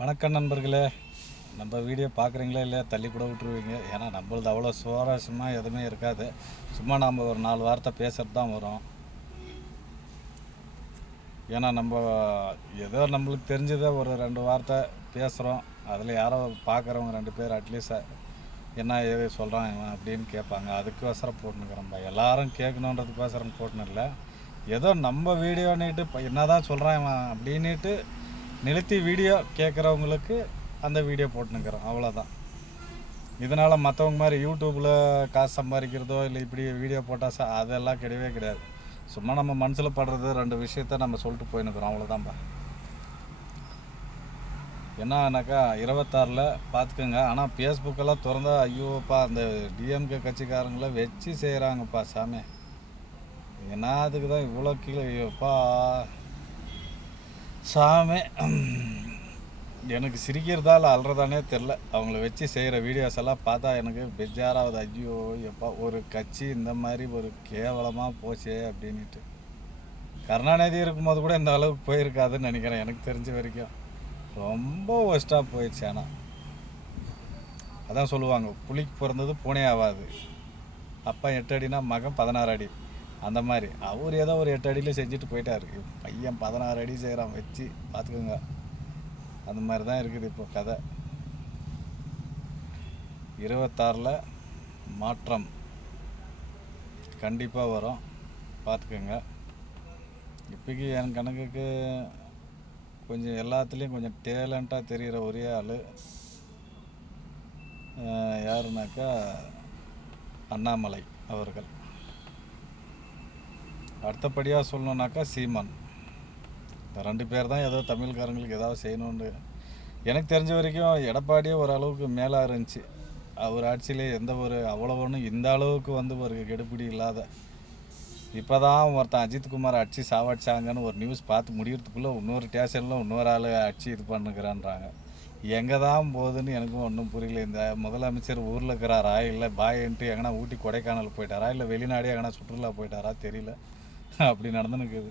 வணக்கம் நண்பர்களே. நம்ம வீடியோ பார்க்குறீங்களா இல்லையா, தள்ளி கூட விட்டுருவீங்க. ஏன்னா நம்மளது அவ்வளோ சுவாரஸ்யமாக எதுவுமே இருக்காது. சும்மா நம்ம ஒரு 4 வார்த்தை பேசுகிறது தான் வரும். ஏன்னா நம்ம ஏதோ நம்மளுக்கு தெரிஞ்சதை ஒரு 2 வார்த்தை பேசுகிறோம். அதில் யாரோ பார்க்குறவங்க 2 பேர் அட்லீஸ்ட் என்ன ஏது சொல்கிறான் இவன் அப்படின்னு கேட்பாங்க. அதுக்கோசரம் போட்டுனுக்கிறோம்பா. எல்லாரும் கேட்கணுன்றதுக்கோசரம் போட்டுன்னு இல்லை. ஏதோ நம்ம வீடியோன்னுட்டு இப்போ என்ன தான் சொல்கிறான் இவன் அப்படின்ட்டு நிறுத்தி வீடியோ கேட்குறவங்களுக்கு அந்த வீடியோ போட்டுனுக்கிறோம், அவ்வளோதான். இதனால் மற்றவங்க மாதிரி யூடியூப்பில் காசு சம்பாதிக்கிறதோ இல்லை இப்படி வீடியோ போட்டால் அதெல்லாம் கிடையவே கிடையாது. சும்மா நம்ம மனசில் படுறது 2 விஷயத்த நம்ம சொல்லிட்டு போயின்னுக்கிறோம், அவ்வளோதான்ப்பா. என்னன்னாக்கா 26 பார்த்துக்கோங்க. ஆனால் ஃபேஸ்புக்கெல்லாம் திறந்தா ஐயோப்பா, அந்த டிஎம்கே கட்சிக்காரங்கள வச்சு செய்கிறாங்கப்பா சாமி. ஏன்னா அதுக்கு தான் இவ்வளோ கீழே ஐயோப்பா சாமி. எனக்கு சிரிக்கிறதா இல்லை அல்றதானே தெரில. அவங்கள வச்சு செய்கிற வீடியோஸ் எல்லாம் பார்த்தா எனக்கு பெஜாராகுது. ஐயோ எப்பா, ஒரு கட்சி இந்த மாதிரி ஒரு கேவலமாக போச்சே அப்படின்ட்டு. கருணாநிதி இருக்கும்போது கூட இந்த அளவுக்கு போயிருக்காதுன்னு நினைக்கிறேன். எனக்கு தெரிஞ்ச வரைக்கும் ரொம்ப ஒஸ்ட்டாக போயிடுச்சு. ஆனால் அதான் சொல்லுவாங்க, புலிக்கு பிறந்தது பூனே ஆகாது. அப்பா 8 அடினா மகன் 16 அடி. அந்த மாதிரி அவர் ஏதோ ஒரு 8 அடியில் செஞ்சுட்டு போயிட்டார். பையன் 16 அடி செய்கிறான் வச்சு பார்த்துக்கோங்க. அந்த மாதிரி தான் இருக்குது இப்போ கதை. 26 மாற்றம் கண்டிப்பாக வரும், பார்த்துக்கோங்க. இப்போக்கி என் கணக்குக்கு கொஞ்சம் எல்லாத்துலேயும் கொஞ்சம் டேலண்ட்டாக தெரிகிற ஒரே ஆள் யாருனாக்கா அண்ணாமலை அவர்கள். அடுத்தபடியாக சொல்லணுன்னாக்கா சீமான். இந்த 2 பேர் தான் ஏதோ தமிழ்காரங்களுக்கு ஏதாவது செய்யணுன்னு. எனக்கு தெரிஞ்ச வரைக்கும் எடப்பாடியே ஓரளவுக்கு மேலே இருந்துச்சு. அவர் ஆட்சியிலே எந்த ஒரு அவ்வளோ ஒன்றும் இந்த அளவுக்கு ஒரு கெடுபிடி இல்லாத. இப்போ தான் ஒருத்தன் அஜித்குமார் அடித்து சாவடிச்சாங்கன்னு ஒரு நியூஸ் பார்த்து முடிகிறதுக்குள்ளே இன்னொரு ஸ்டேஷனில் இன்னொரு ஆள் அடித்து இது பண்ணுக்கிறான்றாங்க. எங்கே தான் போகுதுன்னு எனக்கும் ஒன்றும் புரியல. இந்த முதலமைச்சர் ஊரில் இருக்கிறாரா இல்லை பாயின்ட்டு எங்கன்னா ஊட்டி கொடைக்கானல் போயிட்டாரா இல்லை வெளிநாடே எங்கன்னா சுற்றுலா போயிட்டாரா தெரியல. அப்படி நடந்துனுக்குது.